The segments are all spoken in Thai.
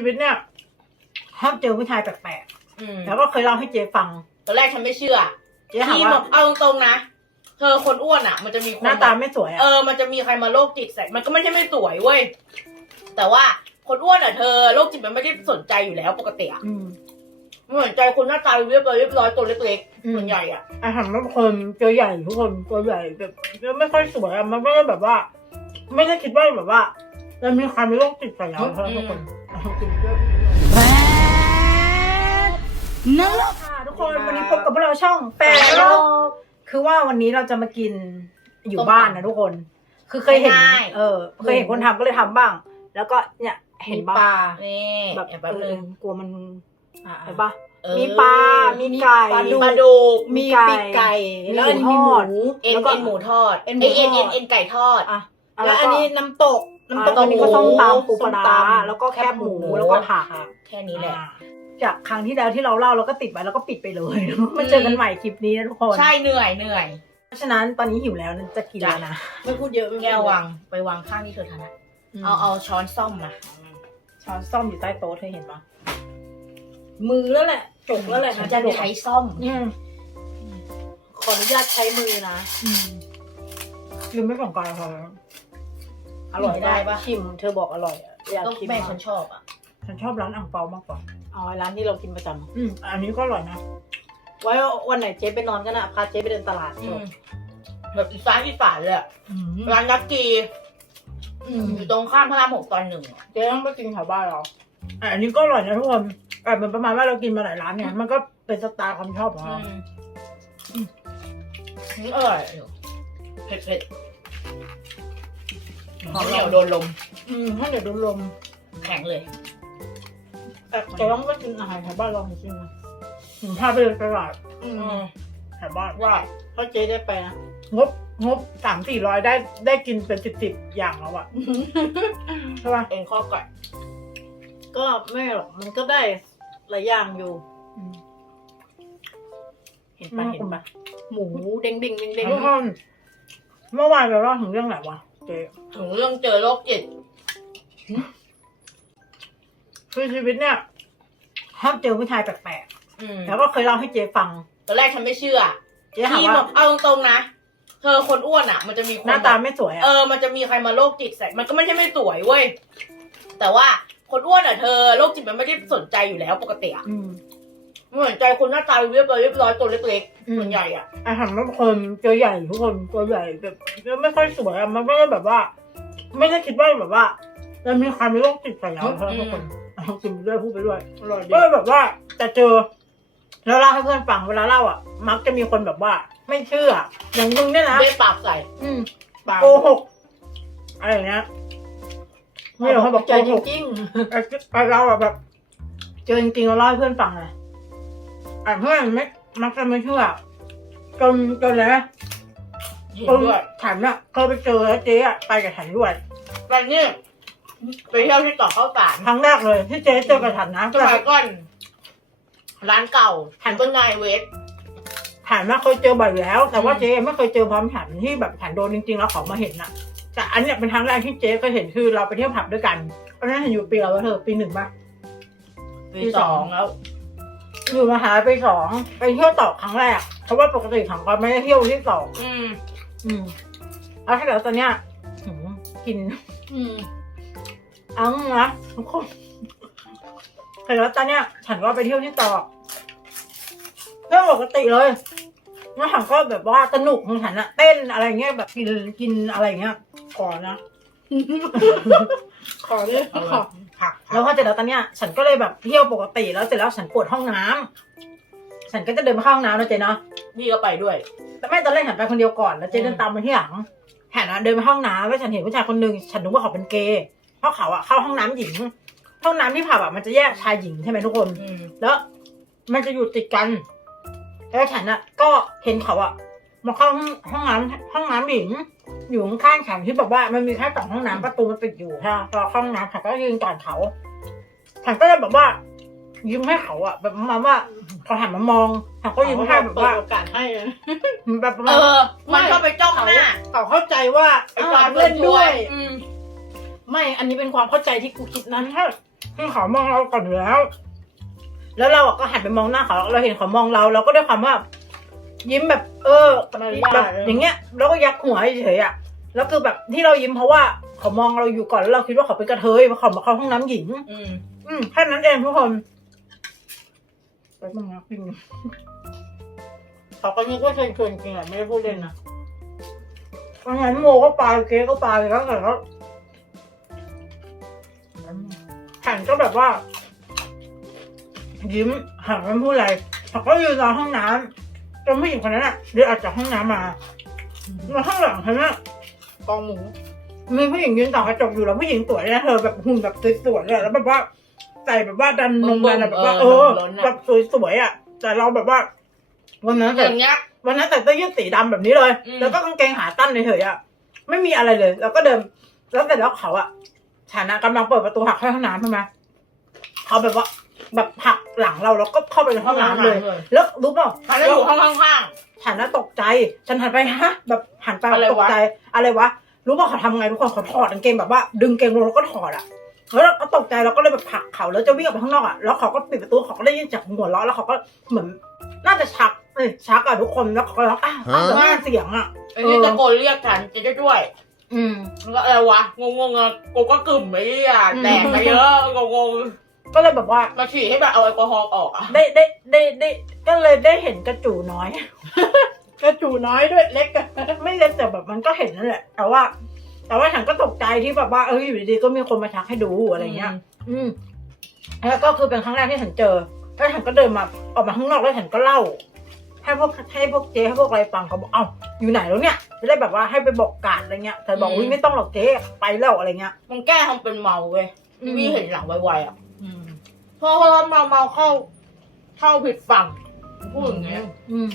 ชีวิตเนี่ยห้ามเจอผู้ชายแปลกอืมๆแล้วก็เคยเล่าให้เจ๊ฟัง ตอนแรกฉันไม่เชื่อเจ๊ถามที่ว่าแบบเอาตรงๆนะ เธอคนอ้วนอะ มันจะมีคหน้าตาไม่สวยเออะอ มันจะมีใครมาโรคจิตใส่ มันก็ไม่ใช่ไม่สวยเว้ย แต่ว่าคนอ้วนอะเธอโรคจิตมันไม่ได้สนใจอยู่แล้วปกติอะอืมมันสนใจคนหน้าตาเรียบร้อยเรียบร้อยตัวเล็กอืๆมส่วนใหญ่อะ อาหารทุกคนตัวใหญ่ทุกคนตัวใหญ่แบบไม่ค่อยสวยอะมันไม่ได้แบบว่า ไม่ได้คิดว่าแบบว่า เรามีความเป็นโรคจิตใส่เราทุกคนจริงด้วยแปดนรกค่ะทุกคนวันนี้พบกับพวกเราช่องแปดโลกคือว่าวันนี้เราจะมากินอยู่บ้านนะทุกคน คือเคยเห็น ง่ายๆ เออ เคยเห็นคนทำก็เลยทำบ้าง แล้วก็เนี่ยเห็นมีบ้างปลานี่แบบแอบเอแป๊บนึองกลัวมันอะเห็นปะเออมีปลามีไก่ปลาดุกปลาดุกมีมีไก่ปีกไก่ แล้วอันนี้มีมีหหมูมู เอ็นแล้วก็เอ็นหมูทอดเอ็นหมูเอ็นเอ็นทอดเอ็นเอ็นไก่ทอด อะแล้วอันนี้น้ำตก อ่าน้ำตกแล้วอันนี้ก็ส้มตำปูปลาส้มร้าตำแล้วก็แคบหมูแคบหมูแล้วก็ผักอะแค่นี้แหละอ่าจากครั้งที่แล้วที่เราเล่าเราก็ติดไว้แล้วก็ปิดไปเลยมาเจอกันใหม่คลิปนี้นะทุกคนใช่เหนื่อยเหนื่อยเพราะฉะนั้นตอนนี้หิวแล้วนะจะกินแล้วนะไม่พูดเยอะไม่พูดแก้เยวอะวางไปวางข้างที่เธอถนัดเอาเอาช้อนซ่อมมาช้อนซ่อมอยู่ใต้โต๊ะเธอเห็นปะมือแล้วแหละจกแล้วแหละฉันนะจะจกใช้ซ่อมอืมขออนุญาตใช้มือนะอืมลืมไม่ของกายพอ อร่อยได้ปะชิมเธอบอกอร่อยอะอยากก็ชิมแม่มากฉันชอบอะ ฉันชอบร้านอ่างเปามากกว่าเอาร้านที่เรากินประจอืมอันนี้ก็อร่อยนะำไว้วันไหนเจ๊ไปนอนก็นะพาเจ๊ไปเดินตลาดอืจมบแบบอีสานอีสานเลยอะอืมร้านนักกีอืมอยู่ตรงข้ามพระรามหกตอนหนึ่งอะเจ๊ต้องไปกินแถวบ้านเราอะอันนี้ก็อร่อยนะทุกคนแบบเหมือนประมาณว่าเรากินมาหลายร้านเนี่ย มันก็เป็นสไตล์ความชอบของอืเรามนี่อร่อยอยู่เผ็ดเผ็ด หอมเหนียวโดนลม อืมถ้าเดี๋ยวโดนลมแข็งเลย แต่แกต้องไปกินอาหารแถวบ้านเราจริงๆนะหนูพาไปเดินตลาดอืมแถวบ้านว่าเพราะเจ๊ได้ไปนะงบงบสามสี่ร้อยได้ได้กินเป็นสิบสิบอย่างแล้วอะใช่ป่ะเอ็นข้อไก่ก็ไม่หรอกมันก็ได้หลายอย่างอยู่อืมเห็นปะเห็นปะหมูเด้งเด้งเด้งเด้งทุกคนเมื่อวานเราเล่าถึงเรื่องไหนวะ เจ๊ถึงเรื่องเจอโรคจิตคือชีวิตเนี่ยห้ามเจอผู้ชายแปลกอืมๆแล้วก็เคยเล่าให้เจ๊ฟัง ตอนแรกฉันไม่เชื่อเจ๊ถามที่ว่าแบบเอาตรงๆนะ เธอคนอ้วนอะ มันจะมีคหน้าตาไม่สวยเออะอ มันจะมีใครมาโรคจิตใส่ มันก็ไม่ใช่ไม่สวยเว้ย แต่ว่าคนอ้วนอะเธอโรคจิตมันไม่ได้สนใจอยู่แล้วปกติอะ อืมมันสนใจคนหน้าตาเรียบร้อยเรียบร้อยตัวเล็กอืมๆส่วนใหญ่อะอาหารทุกคนตัวใหญ่ทุกคนตัวใหญ่แบบไม่ค่อยสวยอะมันไม่ได้แบบว่า ไม่ได้คิดว่าแบบว่าเรามีความเป็นโรคจิตใส่เราทุกคนเอากินไปด้วยพูดไปด้วยอร่อยดีก็เลยแบบว่าจะเจอแล้วเล่าให้เพื่อนฟังเวลาเล่าอะ มักจะมีคนแบบว่า ไม่เชื่อ อย่างมึงเนี่ยนะเบ้ปากใส่ อืมปากโกหกอะไรอย่างเงี้ยไม่หรอกเขาบอกใจโกจหกริงแต่แต่เราอะแบบ เจอจริงๆเราเล่าให้เพื่อนฟังเล ยอะเพื่อนไม่มักจะไม่เชื่อจนจนเลยนะเห็นจนด้วยฉันอะเคยไปเจอแล้วเจ๊อะไปกับฉันด้วยตอนนี้ไปเที่ยวที่ต่อข้าวสารครั้งแรกเลย ที่เจ๊เจอกับฉันนะสมัยก่อนร้านเก่าหันต้นนายเวสฉันมาเคยเจอบ่อยอยู่แล้ว แต่ว่าอืมเจ๊ไม่เคยเจอพร้อมฉันที่แบบฉันโดนจริงๆแล้วเขามาเห็นอะแต่อันเนี้ยเป็นครั้งแรกที่เจ๊เคยเห็นคือเราไปเที่ยวผับด้วยกันตอนนั้นเห็นอยู่ปีเราวะเธอปีหนึ่งปะปีสองแล้ว อยู่มหาลัยปีสองไปเที่ยวต่อครั้งแรกเพราะว่าปกติของเขาไม่ได้เที่ยวที่สองอืมอืมแล้วถ้าเกิดตอนเนี้ยหืมกินๆอืมเอังนะทุกคนแต่แล้วตอนเนี้ยฉันก็ไปเที่ยวที่ต่อเรื่องปกติเลยแล้วฉันก็แบบว่าสนุกของฉันอะเต้นอะไรเงี้ยแบบกินกินอะไรเงี้ยก่อนนะขอเลยขอ ผักแล้วพอเสร็จแล้วตอนเนี้ยฉันก็เลยแบบเที่ยวปกติแล้วเสร็จแล้วฉันปวดห้องน้ำฉันก็จะเดินไปเข้าห้องน้ำนะเจ๊เนาะพี่ก็ไปด้วย แต่ไม่ตอนแรกฉันไปคนเดียวก่อนแล้วเจ๊อืมเดินตามมาที่หลังฉันอะเดินไปห้องน้ำแล้วฉันเห็นผู้ชายคนหนึ่งฉันนึกว่าเขาเป็นเกย์เพราะเขาอะเข้าห้องน้ำหญิง ห้องน้ำที่ผับอะมันจะแยกชายหญิงใช่ไหมทุกคน อืมแล้วมันจะอยู่ติดกัน แล้วฉันอะก็เห็นเขาอะมาเข้าห้องห้องน้ำห้องน้ำหญิง อยู่ข้างๆฉันที่แบบว่ามันมีแค่สองห้องน้ำประตูมันปิดอยู่ใช่ไหมพอเข้าห้องน้ำฉันก็ยืนก่อนเขาฉันก็เลยแบบว่า ยิ้มให้เขาอะแบบประมาณว่าเขาหันมามองฉันก็ยิ้มให้แบบว่าเปิดโอกาสให้นะแบบประเอมาณอ มันก็ไปจ้องหน้า เขาเข้าใจว่าไอ้อ้าวจอยเล่นด้วย อืม ไม่อันนี้เป็นความเข้าใจที่กูคิดนะนั้นถ้าคือเขามองเราก่อนอยู่แล้ว แล้วเราอะก็หันไปมองหน้าเขาเราเห็นเขามองเราเราก็ด้วยความว่า ยิ้มแบบ เออแบบอย่างเงี้ย แล้วก็ยักหัวเฉยๆอะ แล้วคือแบบที่เรายิ้มเพราะว่าเขามองเราอยู่ก่อนแล้วเราคิดว่าเขาเป็นกระเทยเพราะเขามาเข้าห้องน้ำหญิง อืมอืมแค่นั้นเองทุกคนไปมึงนะพิงเขาก็นึกว่าเชิญชวนจริงอะไม่ได้พูดเล่นนะวันนั้นโมก็ไปเก๊ก็ไปแล้วแต่ก็หันก็แบบว่า ยิ้มหันไม่พูดอะไรเขาก็ยืนรอห้องน้ำจนผู้หญิงคนนั้นอะเดินออกจากห้องน้ำมามาข้างหลังฉันอะ กองหมูมีผู้หญิงยืนต่อกระจกอยู่แล้วผู้หญิงสวยเลยนะเธอแบบหุ่นแบบสวยๆเลยแล้วแบบว่าใส่แบบว่าดันนมดันอะแบบว่าเออแบบสวยๆอะ แต่เราแบบว่า วันนั้นอใส่ย่างเงี้ยวันนั้นใส่เสื้อยืดสีดำแบบนี้เลยอืมแล้วก็กางเกงขาตั้นเฉยๆอะไม่มีอะไรเลย แล้วก็เดินแล้วเสร็จแล้วเขาอะฐานะกำลังเปิดประตูหักเข้าห้องน้ำใช่ไหมเขาแบบว่าแบบหักหลังเราแล้วก็เข้าไปในห้องน้ำเลย แล้วรู้เปล่าเขาจะอยู่ห้องข้าง หันหน้าตกใจ ฉันหันไปฮะ แบบหันไปอะไรตกวะใจ อะไรวะ รู้ป่ะเขาทำไงทุกคนเขาถอดกางเกงแบบว่า ดึงเกงลงแล้วก็ถอดอะแล้วเราก็ตกใจเราก็เลยแบบผลักเขาแล้วจะวิ่งออกไปข้างนอกอะ แล้วเขาก็ปิดประตูเขาก็ได้ยินจากหัวเราะแล้วเขาก็เหมือนน่าจะชักเอ้ยชักอะทุกคนแล้วเขาก็ร้องอ้าวอ้าวแต่ไม่มีเสียงอะๆไอ้นี่ตะโกนเรียกฉันจะช่วยอืมมันก็อะไรวะงงงๆอะกูก็กึ่มไอ้อะอืมแตกไปเยอะงง ก็เลยแบบว่าๆมาฉี่ให้แบบเอาแอลกอฮอล์ออกอะได้ได้ได้ได้ก็เลยได้เห็นกระจูน้อย กระจูน้อยด้วยเล็กอะไม่เล็กแต่แบบมันก็เห็นนั่นแหละ แต่ว่า แต่ว่าฉันก็ตกใจที่แบบว่าเอออยู่ดีๆก็มีคนมาชักให้ดูอะไรเงี้ย อืมแล้วก็คือเป็นครั้งแรกที่ฉันเจอแล้วฉันก็เดินมาออกมาข้างนอกแล้วฉันก็เล่าให้พวกให้พวกเจ๊ให้พวกอะไรฟังเขาบอกเอ้าอยู่ไหนแล้วเนี่ยจะได้แบบว่าให้ไปบอกกาดอะไรเงี้ยแต่บอกอืมอุ้ยไม่ต้องหรอกเจ๊ไปแล้วอะไรเงี้ยมันแก้ทำเป็นเมาเว้ยอืม พี่เห็นหลังไวๆอะเพราะว่าเมาเมาๆเข้า เข้าผิดฝั่งพูดอย่างเงี้ยอืม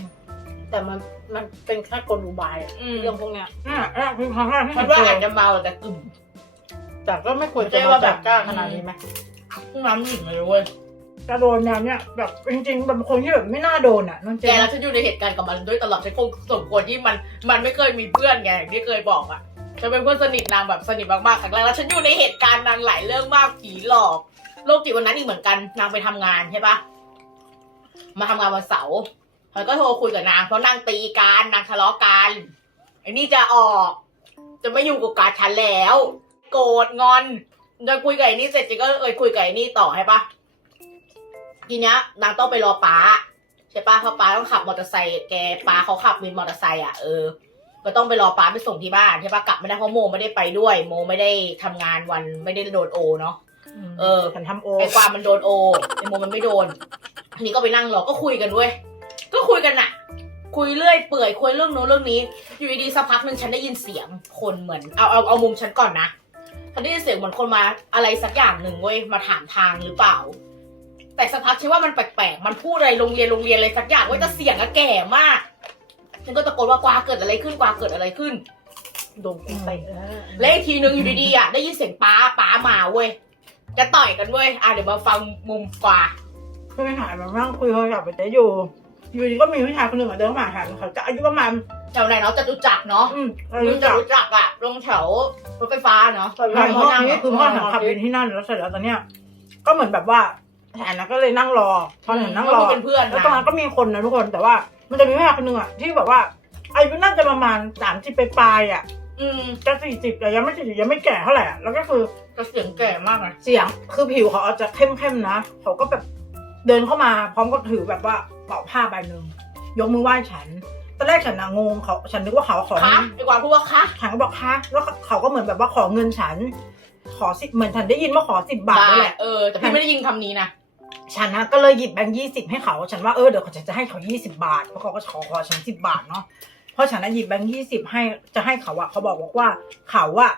แต่มันมันเป็นแค่กลอุบายอะอืม เรื่องพวกเนี้ยนั่นแหละนั่นแหละคือครั้งแรกที่มัฉันนว่าเจอาจอจะเมาแต่กึ่ม แต่ก็ไม่ควรไม่จะใช่มาว่าแบแบบบกล้าขนาดนี้ไหมห้องน้ำหญิงเลยเว้ยกระโดนแนวเนี้ยแบบจริงๆแบบคนที่แบบไม่น่าโดนอะน้องเจ๊แกแล้วฉันอยู่ในเหตุการณ์กับมันด้วยตลอดฉันคงสมควรที่มันมันไม่เคยมีเพื่อนไงอย่างที่เคยบอกอะฉันเป็นเพื่อนสนิทนางแบบสนิทมากๆครั้งแรกแล้วฉันอยู่ในเหตุการณ์นางหลายเรื่องมากผีหลอก โรคจิตวันนั้นอีกเหมือนกันนางไปทำงานใช่ปะมาทำงานวันเสาร์ฉันก็โทรคุยกับนางเพราะนางตีกันนางทะเลาะกันไอ้นี่จะออก จะไม่อยู่กับการฉันแล้ว โกรธงอนจะคุยกับไอ้นี่เสร็จก็เอ่ยคุยกับไอ้นี่ต่อให้ปะทีเนี้ยนางต้องไปรอป้าใช่ปะเพราะป้าต้องขับมอเตอร์ไซค์แกป้าเขาขับวินมอเตอร์ไซค์อะเออก็ต้องไปรอป้าไปส่งที่บ้านใช่ปะกลับไม่ได้เพราะโมไม่ได้ไปด้วย โมไม่ได้ทำงานวันไม่ได้โดนโอเนาะ เออฉันทำโอไอ้ความมันโดนโอไอ้โมมันไม่โดนทีนี้ก็ไปนั่งรอก็คุยกันด้วยก็คุยกันน่ะคุยเรื่อยเปื่อยคุยเรื่องโน้นเรื่องนี้ อยู่ดีๆสักพักหนึ่งฉันได้ยินเสียงคนเหมือนเอาเอาเอามุมฉันก่อนนะฉันได้ยินเสียงเหมือนคนมาอะไรสักอย่างหนึ่งเว้ยมาถามทางหรือเปล่า แต่สักพักฉันว่ามันแปลกๆมันพูดอะไรโรงเรียนโรงเรียนอะไรสักอย่างเว้ยแต่เสียงอะแก่มากฉันก็ตะโกนว่ากวาเกิดอะไรขึ้นกวาเกิดอะไรขึ้นโดนกูเตะแล้วแล้วอีกทีนึงอยู่ดีๆอะได้ยินเสียงป้าป้ามาเว้ย จะต่อยกันเว้ย อะเดี๋ยวมาฟังมุมกว่าก็ไปหาแบบนั่งคุยโทรศัพท์ไปเจ๊อยู่ อยู่ดีก็มีผู้ชายคนหนึ่งอะเดินเข้ามาหาเขาจะอายุประมาณแถวไหนเนาะจตุจักรเนาะอืมเรารู้รู้จัจักกรู้จักอะตรงแถวรถไฟฟ้าเนาะใช่พ่อนี้คือพ่อฉันขับวินที่นั่นแล้วเสร็จแล้วตอนเนี้ยก็เหมือนแบบว่าแทนนะก็เลยนั่งรอพอฉันนั่งรอก็เป็นเพื่อนแล้วนะตรงนั้นก็มีคนนะทุกคนแต่ว่า มันจะมีแม่คนหนึ่งอะที่แบบว่าอายุน่าจะประมาณสามสิบปลายๆอะ อืมจะสี่สิบแต่ยังไม่สี่สิบยังไม่แก่เท่าไหร่อะแล้วก็คือแต่เสียงแก่มากนะเสียงคือผิวเขาอาจจะเข้มๆนะเขาก็แบบเดินเข้ามาพร้อมกับถือแบบว่าเป่าผ้าใบหนึ่งยกมือไหว้ฉันตอนแรกฉันนะงงเขาฉันนึกว่าเขาขอคะไอ้กวางพูดว่าคะฉันก็บอกค่ะแล้วเขาก็เหมือนแบบว่าขอเงินฉัน ขอสิเหมือนฉันได้ยินว่าขอสิบบาทนั่นแหละ เออแต่พี่ไม่ได้ยินคำนี้นะฉันนะก็เลยหยิบแบงค์ยี่สิบให้เขา ฉันว่าเออเดี๋ยวฉันจะให้เขายี่สิบาทเพราะเขาก็ขอขอฉันสิบบาทเนาะ เพราะฉันนะหยิบแบงค์ยี่สิบให้จะให้เขาอะเขาบอกบอกว่า เขาอะ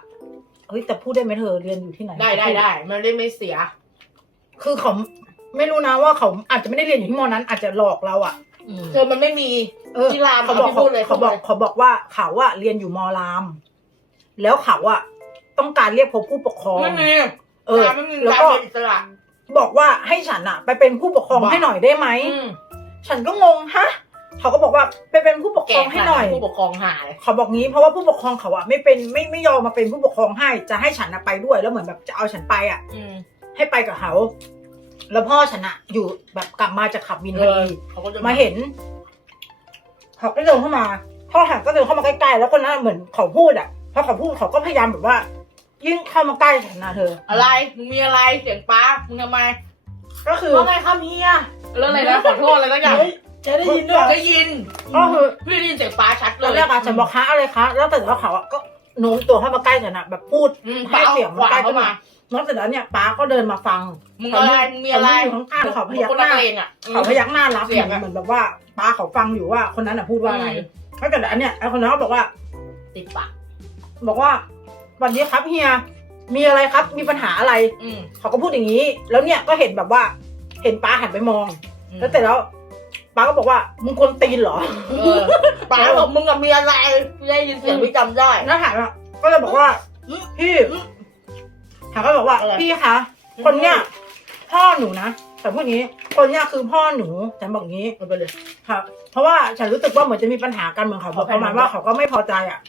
เฮ้ยแต่พูดได้ไหมเธอเรียนอยู่ที่ไหนได้ได้ได้มันได้ไม่เสีย คือเขาไม่รู้นะว่าเขาอาจจะไม่ได้เรียนอยู่ที่มอนั้น อาจจะหลอกเราอะเธอมันไม่มีเออที่รามเขาบอกเอาที่พูดเลยเขาบอกพูดเลยเขาบอกว่าเขาอะเรียนอยู่มอราม แล้วเขาอะต้องการเรียกพบผู้ปกครองไม่มีเออรามไม่มีแล้วรามก็เป็นอิสระบอกว่าให้ฉันอะไปเป็นผู้ปกครองบ้าให้หน่อยได้ไหมอืมฉันก็งงฮะ เขาก็บอกว่าไปเป็นผู้ปกครแก่องให้หน่อย ผู้ปกครองหายเขาบอกงี้เพราะว่าผู้ปกครองเขาอะไม่เป็นไม่ไม่ยอมมาเป็นผู้ปกครองให้ จะให้ฉันอะไปด้วยแล้วเหมือนแบบจะเอาฉันไปอะอืมให้ไปกับเขาแล้วพ่อฉันอะอยู่แบบกลับมาจากขับวินพเอออดีเขาก็จะมาเห็นเขาก็เดินเข้ามาพ่อหันก็เดินเข้ามาใกล้ๆแล้วคนนั้นเหมือนเขาพูดอะพอเขาพูดเขาก็พยายามแบบว่า ยิ่งเข้ามาใกล้ฉันนะเธอ อะไรมึงมีอะไรเสียงป้ามึงทำไม ก็คือว่าไงครับเฮียแล้วอะไรนะขอโทษอะไรสักอย่างเฮ้ย จะได้ยินด้วยได้ยินก็คือพี่ได้ยินเสียงป้าชัดเลตอนยแรกอะฉันบอกคะอะไรคะแล้วแต่แล้วเขาอะก็โน้มตัวเข้ามาใกล้ฉันอะแบบพูดอืมให้เสียงขมันวาใกล้เข้าเข้ามามาแล้วเสร็จแล้วเนี่ยป้าก็เดินมาฟังมึงอะไรมึงมีอะไรเขาอยู่ข้างๆเขาพยักคนหนักน้าเลงอะ เขาพยักหน้ารับเสียงอะเหมือนแบบว่าป้าเขาฟังอยู่ว่าคนนั้นอะพูดว่าอะไรอืม แล้วแต่อันเนี้ยไอ้คนนั้นก็บอกว่า ติดปากบอกว่าสวันนี้ครับเฮียมีอะไรครับมีปัญหาอะไร อืมเขาก็พูดอย่างนี้ แล้วเนี่ยก็เห็นแบบว่า เห็นป้าหันไปมอง แล้วแต่แล้ว ป้าก็บอกว่ามึงคนตีนเหรอเออป้าบอกมึงกับมีอะไรได้ยินเสียงพี่จำได้แล้วถามอะก็เลยบอกว่าอืมพี่อืมถามก็บอกว่าอะไรพี่คะคนเนี้ยพ่อหนูนะแต่พูดงี้คนเนี้ยคือพ่อหนูฉันบอกงี้เอาไปเลยครับเพราะว่าฉันรู้สึกว่าเหมือนจะมีปัญหากันเหมือนเขาขอประมาณแผ่นดินว่าเขาก็ไม่พอใจอะ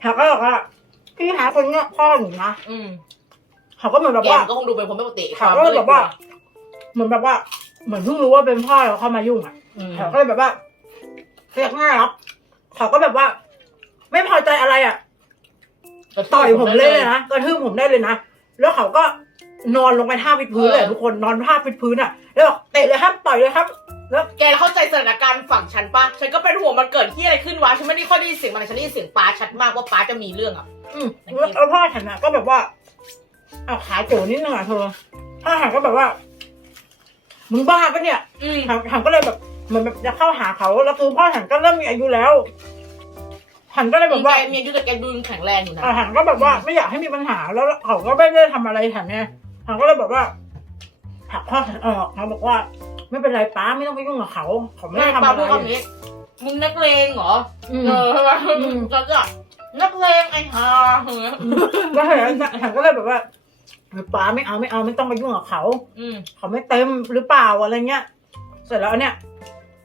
เขาก็บอกว่าพี่คะคนเนี้ยพ่อหนูนะอืมเขาก็เหมือนแบบแกว่าก็คงดูเป็นคนไม่ปกติเขาก็เลยแบบว่า เหมือนแบบว่า เหมือนเพิ่งรู้ว่าเป็นพ่อแล้วเข้ามายุ่งอะอืม เขาก็เลยแบบว่าเรียกง่ายครับเขาก็แบบว่า ไม่พอใจอะไรอะต่อยผมเลยนะกระทืบผมได้เลยนะแล้วเขาก็นอนลงไปท่าวิดพื้นเลยทุกคนนอนท่าวิดพื้นอะ แล้วบอกเตะเลยครับต่อยเลยครับ แล้วแกเข้าใจสถานการณ์ฝั่งฉันปะฉันก็เป็นห่วงมันเกิดที่อะไรขึ้นวะฉันไม่ได้ค่อยได้ยินเสียงมันฉันได้ยินเสียงป้าชัดมากว่าป้าจะมีเรื่องอะอืมแล้วแล้วพ่อฉันอะก็แบบว่าเอาขาโจนิดนึงอะเธอพ่อฉันก็แบบว่ามึงบ้าปะเนี่ยอืมฉันฉันก็เลยแบบ เหมือนแบบจะเข้าหาเขาแล้วคือพ่อฉันก็เริ่มมีอายุแล้วฉันก็เลยแบบว่าแกมีอายุแต่แกดูยังแข็งแรงอยู่นะอ่าฉันก็แบบว่าไม่อยากให้มีปัญหาแล้วเขาก็ไม่ได้ทำอะไรฉันไงฉันก็เลยแบบว่าผลักพ่อฉันออกเขาบอกว่า ไม่เป็นไรป้าไม่ต้องไปยุ่งกับเขาเขาไม่แม่ได้ทำป้าอะไรพูดคำนี้มึงนักเลงเหรออืมเออใช่ปะอืมแล้วก็นักเลงไอ้ห่าเฮ้ยแล้วเห็นฉันก็เลยแบบว่าป้าไม่เอาไม่เอาไม่ต้องไปยุ่งกับเขาอืมเขาไม่เต็มหรือเปล่าอะไรเงี้ย เสร็จแล้วเนี่ย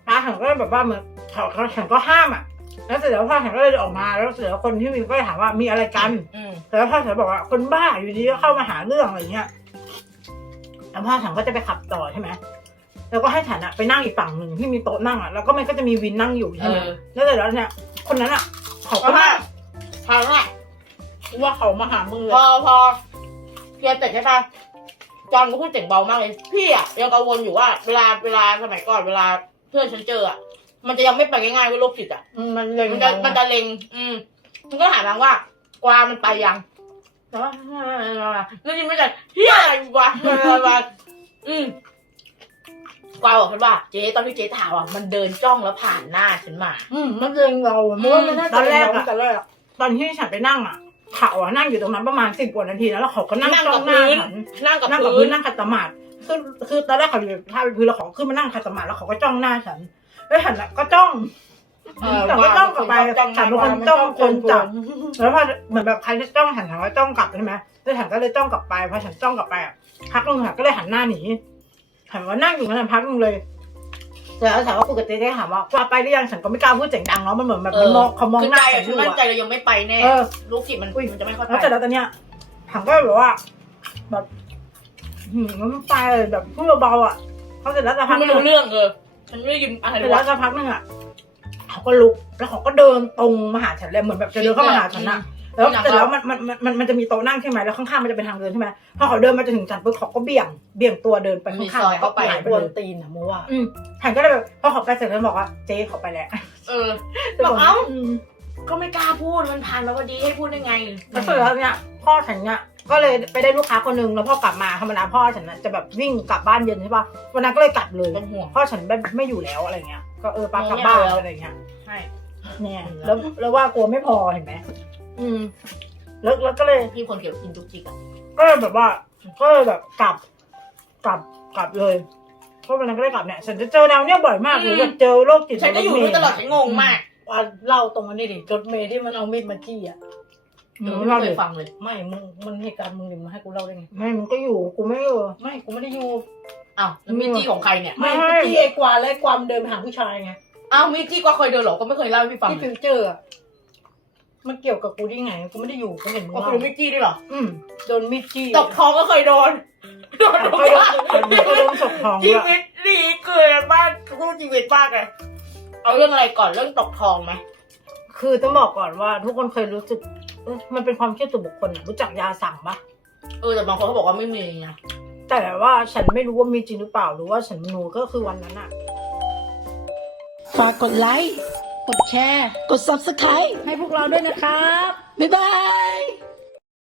ป้าฉันก็แบบว่าเหมือนเขาเขาฉันก็ห้ามอะ แล้วเสร็จแล้วพ่อฉันก็เลยออกมาแล้วเสร็จแล้วคนที่มีก็เลยถามว่ามีอะไรกันอืมแต่แล้วพ่อฉันบอกว่าคนบ้าอยู่ดีก็เข้ามาหาเรื่องอะไรเงี้ยแล้วพ่อฉันก็จะไปขับต่อใช่ไหมแล้วก็ให้ฉันอะไปนั่งอีกฝั่งหนึ่งที่มีโต๊ะนั่งอะแล้วก็มันก็จะมีวินนั่งอยู่เอใช่ไหมอแล้วเสร็จแล้วเนี่ย คนนั้นอะเขาเพก็ราะว่านั่งครั้งอะว่าเขามาหามึงเลพอยพอเคลียร์เสร็จใช่ปะจอนก็พูดเสียงเบามากเลย พี่อะยังกังวลอยู่ว่า เวลาเวลาสมัยก่อนเวลาเพื่อนฉันเจออะมันจะยังไม่ไปง่ายๆเว่าโรคจิตอะอืมมันเลยมันจะมันจะเล็ง อืมมันก็ถามนางว่ากวางมันไปยังแล้วนี่ไม่ใช่เฮียอะไรวะวะอืมกวางบอกฉันว่าเจ๊ตอนที่เจ๊ถามอะมันเดินจ้องแล้วผ่านหน้าฉันมา อืมมันเริงเราอะมันว่ามันน่าตอนแรกเงอะแต่แรกอะตอนที่ฉันไปนั่งอะเขาอะนั่งอยู่ตรงนั้นประมาณสิบกว่านาทีแล้วแล้วเขาก็นั่งนั่งจ้กัอบงหน้าพื้นฉันนั่งกับนั่งกับพื้พื้นนนั่งขัดสมาธิ คือคือตอนแรกเขาอยู่ท่าเป็นพื้นแล้วเขาขึ้นมานั่งขัดสมาธิแล้วเขาก็จ้องหน้าฉันแล้วฉันอะก็จ้องเออแต่ก็จ้องกลับไปฉันเป็นคนจ้องคนจับแล้วพอเหมือนแบบใครจะจ้องฉันฉันก็จ้องกลับใช่ไหมแล้วฉันก็เลยจ้องกลับไปพอฉันจ้องกลับไปอะพักนึงค่ะก็เลยหันหน้าหนีฉันก็นั่งอยู่นั้นพักนึงเลยแต่แล้วฉันก็คุยกับเจ๊ๆถามว่าว่าไปหรือยังฉันก็ไม่กล้าพูดเสียงดังเนาะมันเหมือนแบบมันมองเขามองคือหน้าใจฉัอะนอฉันยู่มั่นใจอะเรายังไม่ไปแน่เออลูกจิตมันอุ้ยมันจะไม่ค่อยไปแล้วแต่แล้วตอนเนี้ยฉันก็แบบว่าแบบ หืมมันไม่ไปเลยแบบพูดเบาๆอะเขาเสร็จแล้วสักพักไม่นึงรู้เรื่องเออฉันไม่ได้ยินอะไรเสร็จเลแล้ยวสักพักนึงอะเขาก็ลุกแล้วเขาก็เดินตรงมาหาฉันเลยเหมือนแบบจะเดินเข้ามาหาฉันอะ แล้วเสร็จแล้วมันมันมันมันมันจะมีโต๊ะนั่งใช่ไหมแล้วข้างๆมันจะเป็นทางเดินใช่ไหมพอเขาเดินมาจะถึงฉันปุ๊บเขาก็เบี่ยงเบี่ยงตัวเดินไปข้างๆแล้วก็หายไปกวเลนยตีนอะมัวว่าอืมฉันก็เลยแบบพอเขาไปเสร็จแล้วบอกว่าเจ๊เขาไปแล้วเออแต่บอกเอ้า ม ก็ไม่กล้าพูดมันผ่านมาพอดีให้พูดได้ไง แล้วเสร็จแล้วเนี่ยพ่อฉันเนี่ย ก็เลยไปได้ลูกค้าคนหนึงแล้วพอกลับมาธรรมดาพ่อฉันน่ะจะแบบวิ่งกลับบ้านเย็นใช่ปะวันนั้นก็เลยกลับเลยเป็นห่วง พ่อฉันไม่ไม่อยู่แล้วอะไรเงี้ย ก็เออปากลับบ้านอะไรเงี้ยใช่เนี่ยแล้วแล้วว่ากลัวไม่พอเห็นไหมอืม แล้วแล้วก็เลยพี่คนเขียวกินจุกจิกอะก็เลยแบบว่า ก็เลยแบบกลับกลับกลับเลยเพราะวันนั้นก็ได้กลับเนี่ยฉันจะเจอแนวเนี่ยบ่อยมากเลยแบบเจอโรคจิตฉันก็อยู่ด้วยตลอดฉันงงมาก ว่าเล่าตรงอันนี้ดิรถเมย์ที่มันเอามีดมาจี้อะอืเอ มอเราไม่เคเลยยฟังเลย ไม่มึงมันเหตุการณ์มึงดิมาให้กูเล่าได้ไง ไม่มันก็อยู่ กูไม่อยู่ ไม่กูไม่ได้อยู่อ้าวแล้วมีจี้ของใครเนี่ยไม่ไม่จี้ไอ้กวานและไอ้ความเดินไปหาผู้ชายไงอ้าวมีจี้ก็เคยเดินหรอก็ไม่เคยเล่าให้พี่ฟังที่เลฟิยวเจอร์อะมันเกี่ยวกับกูได้ไง กูไม่ได้อยู่กูเห็นมึงก็เล่าคือไม่จี้ด้วยเหรอ อืมโดนมีดจี้ตกท้องก็เคยโดนโดนเคทุกยโดอนย่างเคยโดนศพทองชีด้วยวิตดีเกินมากสู้ชีวิตมากเลยเอาเรื่องอะไรก่อนเรื่องตกทองไหมคือต้องบอกก่อนว่า ทุกคนเคยรู้สึกเอ้ย มันเป็นความเชื่อส่วนบุคคลอะรู้จักยาสั่งปะเออแต่บางคนเขาบอกว่าไม่มีไงแต่ว่าฉันไม่รู้ว่ามีจริงหรือเปล่าหรือว่าฉันมโนก็คือวันนั้นอะฝากกดไลค์ กดแชร์ กด subscribe ให้พวกเราด้วยนะครับ บ๊ายบาย